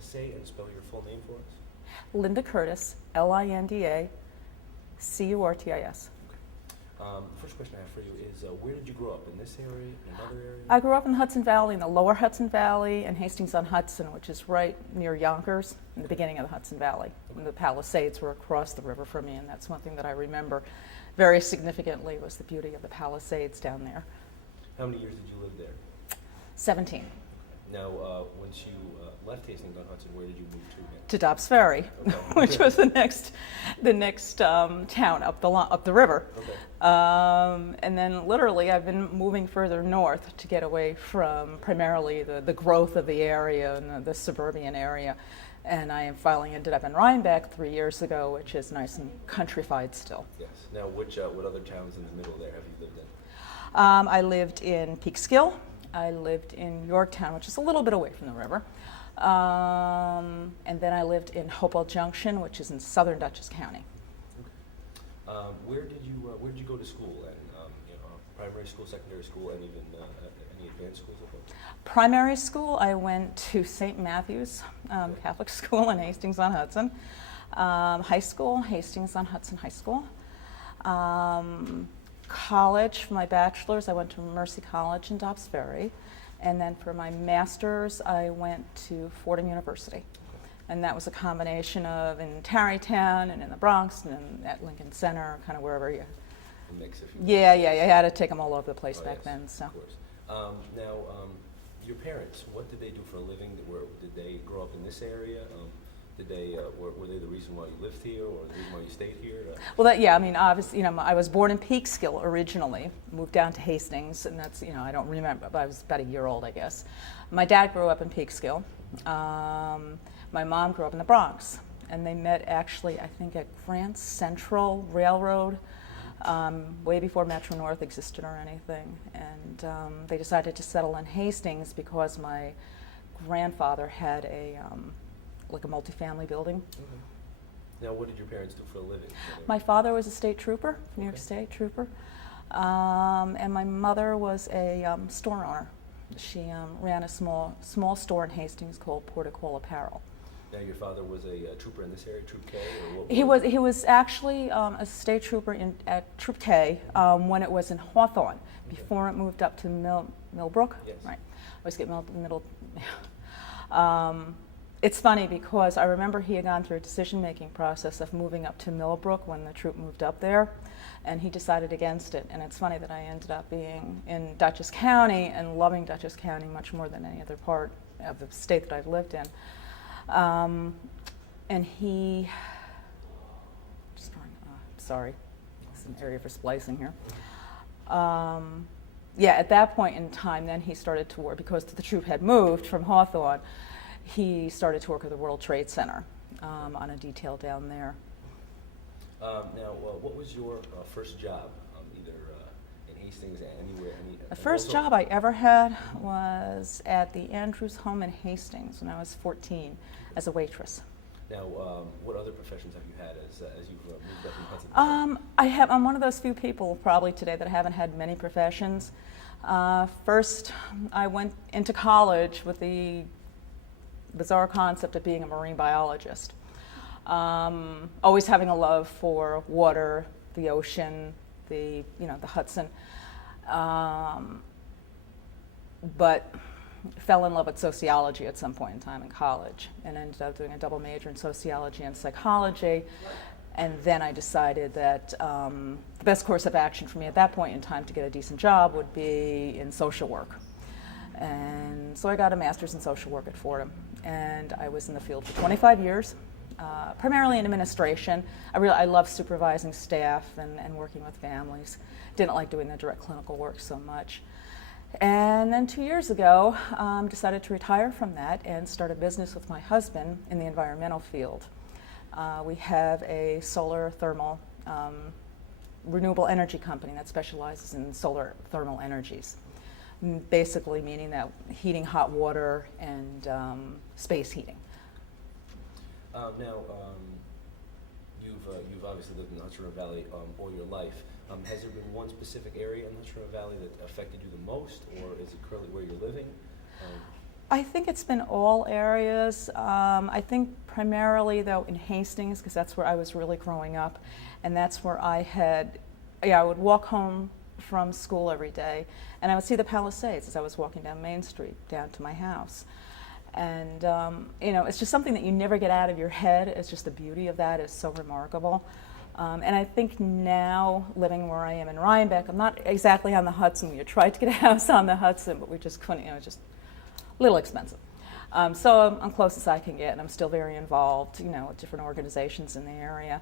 say and spell your full name for us? Linda Curtis, Linda Curtis. The first question I have for you is, where did you grow up? In this area, in another area? I grew up in the Hudson Valley, in the lower Hudson Valley, and Hastings-on-Hudson, which is right near Yonkers, in the beginning of the Hudson Valley. And the Palisades were across the river from me, and that's one thing that I remember very significantly was the beauty of the Palisades down there. How many years did you live there? 17. Now, once you left Hastings-on-Hudson, where did you move to again? To Dobbs Ferry, Okay. which was the next town up the river. Okay. And then literally I've been moving further north to get away from primarily the growth of the area and the suburban area. And I finally ended up in Rhinebeck 3 years ago, which is nice and countrified still. Yes. Now, what other towns in the middle there have you lived in? I lived in Peekskill. I lived in Yorktown, which is a little bit away from the river. And then I lived in Hopewell Junction, which is in southern Dutchess County. Okay. Where did you go to school? And primary school, secondary school, and even any advanced schools at all? Primary school, I went to St. Matthew's Catholic School in Hastings-on-Hudson. High school, Hastings-on-Hudson High School. College, for my bachelor's, I went to Mercy College in Dobbs Ferry. And then for my master's, I went to Fordham University. And that was a combination of in Tarrytown and in the Bronx and at Lincoln Center, kind of wherever you. A mix, if you Yeah, you had to take them all over the place back yes, then. So. Of course. Now, your parents, what did they do for a living? Did they grow up in this area? Did they were they the reason why you lived here, or the reason why you stayed here? Well, obviously, I was born in Peekskill originally, moved down to Hastings, and that's, I don't remember, but I was about a year old, I guess. My dad grew up in Peekskill. My mom grew up in the Bronx, and they met actually, I think, at Grand Central Railroad, way before Metro North existed or anything. And they decided to settle in Hastings because my grandfather had a multifamily building. Mm-hmm. Now, what did your parents do for a living? My father was a state trooper, New York State trooper, and my mother was a store owner. She ran a small store in Hastings called Portico Apparel. Now, your father was a trooper in this area, Troop K, or what? He was actually a state trooper at Troop K when it was in Hawthorne, before it moved up to Millbrook. Yes. Right. I always get middle. It's funny because I remember he had gone through a decision-making process of moving up to Millbrook when the troop moved up there, and he decided against it. And it's funny that I ended up being in Dutchess County and loving Dutchess County much more than any other part of the state that I've lived in. And he, sorry, it's an area for splicing here. At that point in time, then he started to work, because the troop had moved from Hawthorne, he started to work at the World Trade Center on a detail down there. Now, what was your first job, either in Hastings or anywhere? The first job I ever had was at the Andrews Home in Hastings when I was 14 as a waitress. Now, what other professions have you had as you've moved up in Hudson? I'm one of those few people probably today that haven't had many professions. First, I went into college with the bizarre concept of being a marine biologist. Always having a love for water, the ocean, the Hudson. But fell in love with sociology at some point in time in college and ended up doing a double major in sociology and psychology. And then I decided that the best course of action for me at that point in time to get a decent job would be in social work. And so I got a master's in social work at Fordham. And I was in the field for 25 years, primarily in administration. I love supervising staff and working with families. Didn't like doing the direct clinical work so much. And then 2 years ago, decided to retire from that and start a business with my husband in the environmental field. We have a solar thermal renewable energy company that specializes in solar thermal energies. Basically meaning that heating hot water and space heating. Now, you've obviously lived in the Hudson River Valley all your life. Has there been one specific area in the Hudson River Valley that affected you the most, or is it currently where you're living? I think it's been all areas. I think primarily, though, in Hastings, because that's where I was really growing up, and that's where I would walk home from school every day, and I would see the Palisades as I was walking down Main Street down to my house. And, it's just something that you never get out of your head. It's just the beauty of that is so remarkable. And I think now, living where I am in Rhinebeck, I'm not exactly on the Hudson. We tried to get a house on the Hudson, but we just couldn't, just a little expensive. So I'm close as I can get, and I'm still very involved, with different organizations in the area.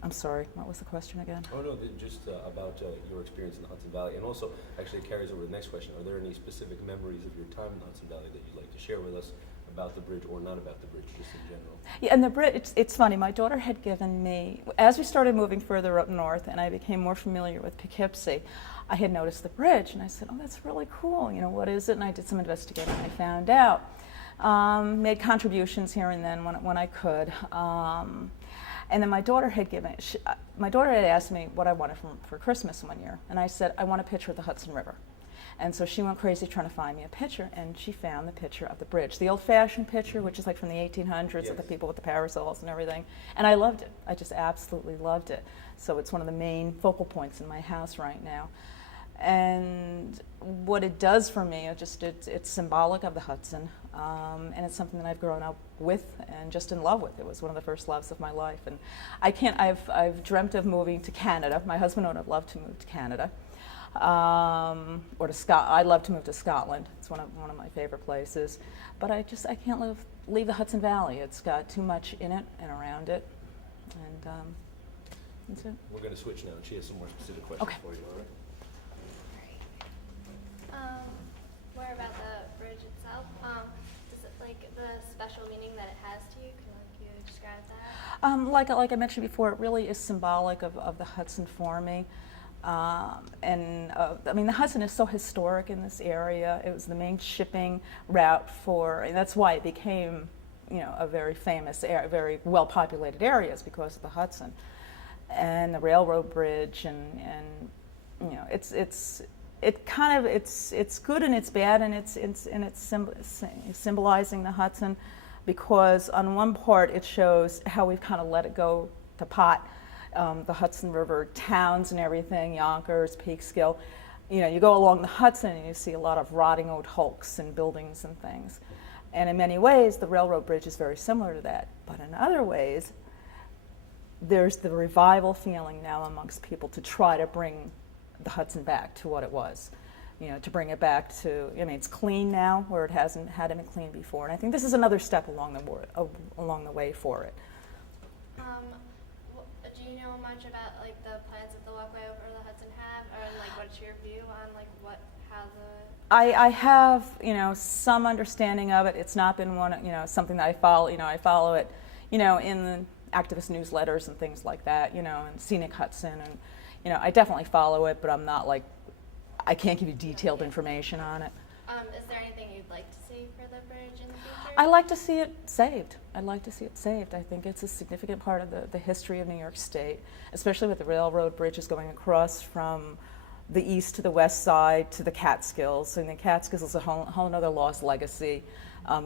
I'm sorry, what was the question again? Oh, no, just about your experience in the Hudson Valley. And also, actually, it carries over to the next question. Are there any specific memories of your time in the Hudson Valley that you'd like to share with us about the bridge, or not about the bridge, just in general? Yeah, and the bridge, it's funny. My daughter had given me, as we started moving further up north and I became more familiar with Poughkeepsie, I had noticed the bridge, and I said, oh, that's really cool. What is it? And I did some investigating, and I found out. Made contributions here and then when I could. And then my daughter had asked me what I wanted for Christmas one year, and I said, I want a picture of the Hudson River. And so she went crazy trying to find me a picture, and she found the picture of the bridge, the old-fashioned picture, which is like from the 1800s, yes, of the people with the parasols and everything. And I loved it. I just absolutely loved it. So it's one of the main focal points in my house right now. And what it does for me, it's symbolic of the Hudson, and it's something that I've grown up with and just in love with. It was one of the first loves of my life, and I've dreamt of moving to Canada. My husband would have loved to move to Canada, or to Scotland. I'd love to move to Scotland. It's one of my favorite places, but I can't leave the Hudson Valley. It's got too much in it and around it, and that's it. We're going to switch now, and she has some more specific questions for you, all right? More about the bridge itself. Does it, the special meaning that it has to you? Can you describe that? Like I mentioned before, it really is symbolic of the Hudson for me. I mean, the Hudson is so historic in this area. It was the main shipping route and that's why it became, a very famous, very well-populated area, is because of the Hudson and the railroad bridge, and it's good and it's bad, and it's symbolizing the Hudson, because on one part it shows how we've kind of let it go to pot, the Hudson River towns and everything, Yonkers, Peekskill. You go along the Hudson and you see a lot of rotting old hulks and buildings and things. And in many ways, the railroad bridge is very similar to that. But in other ways, there's the revival feeling now amongst people to try to bring the Hudson back to what it was, to bring it back to, it's clean now where it hadn't been clean before. And I think this is another step along the way for it. Do you know much about the plans that the Walkway over the Hudson have, or what's your view on how the? I have some understanding of it. It's not been something that I follow. I follow it, in the activist newsletters and things like that. And Scenic Hudson, and I definitely follow it, but I'm not I can't give you detailed information on it. Is there anything you'd like to see for the bridge in the future? I like to see it saved. I think it's a significant part of the history of New York State, especially with the railroad bridges going across from the east to the west side to the Catskills. And the Catskills is a whole another lost legacy,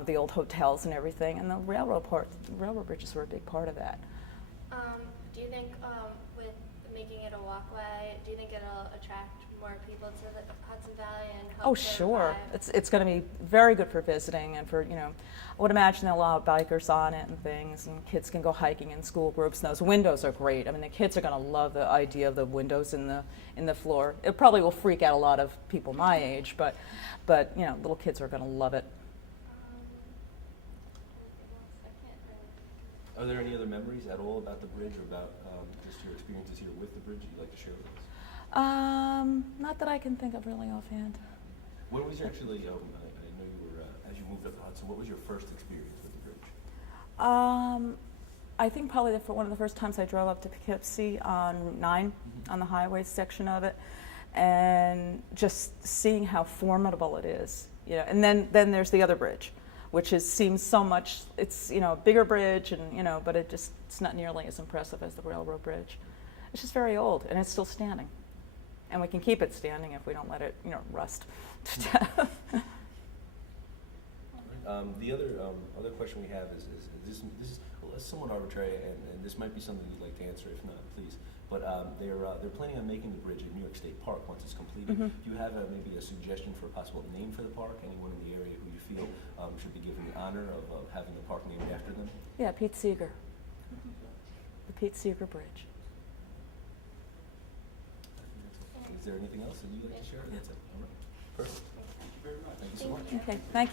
the old hotels and everything. And the railroad bridges were a big part of that. Do you think with making it a walkway, do you think it'll attract more people to the Hudson Valley and help? Oh, sure. It's going to be very good for visiting, and for, I would imagine there'll allow bikers on it and things, and kids can go hiking in school groups, and those windows are great. I mean, the kids are going to love the idea of the windows in the floor. It probably will freak out a lot of people my age, but little kids are going to love it. Are there any other memories at all about the bridge, or about just your experiences here with the bridge you'd like to share with us? Not that I can think of really offhand. What was your I know you were, as you moved up the Hudson, what was your first experience with the bridge? I think probably one of the first times I drove up to Poughkeepsie on Route 9, on the highway section of it, and just seeing how formidable it is. And then there's the other bridge, which seems so much, it's a bigger bridge, and but it's not nearly as impressive as the railroad bridge. It's just very old, and it's still standing. And we can keep it standing if we don't let it, you know, rust to death. The other question we have is this is well, it's somewhat arbitrary, and this might be something you'd like to answer. If not, please. But they're planning on making the bridge at New York State Park once it's completed. Mm-hmm. Do you have maybe a suggestion for a possible name for the park? Anyone in the area who you feel should be given the honor of having the park named after them? Yeah, Pete Seeger. The Pete Seeger Bridge. Is there anything else that you'd like to share? That's it. All right. Perfect. Thank you very much. Thank you so much. Okay, thank you.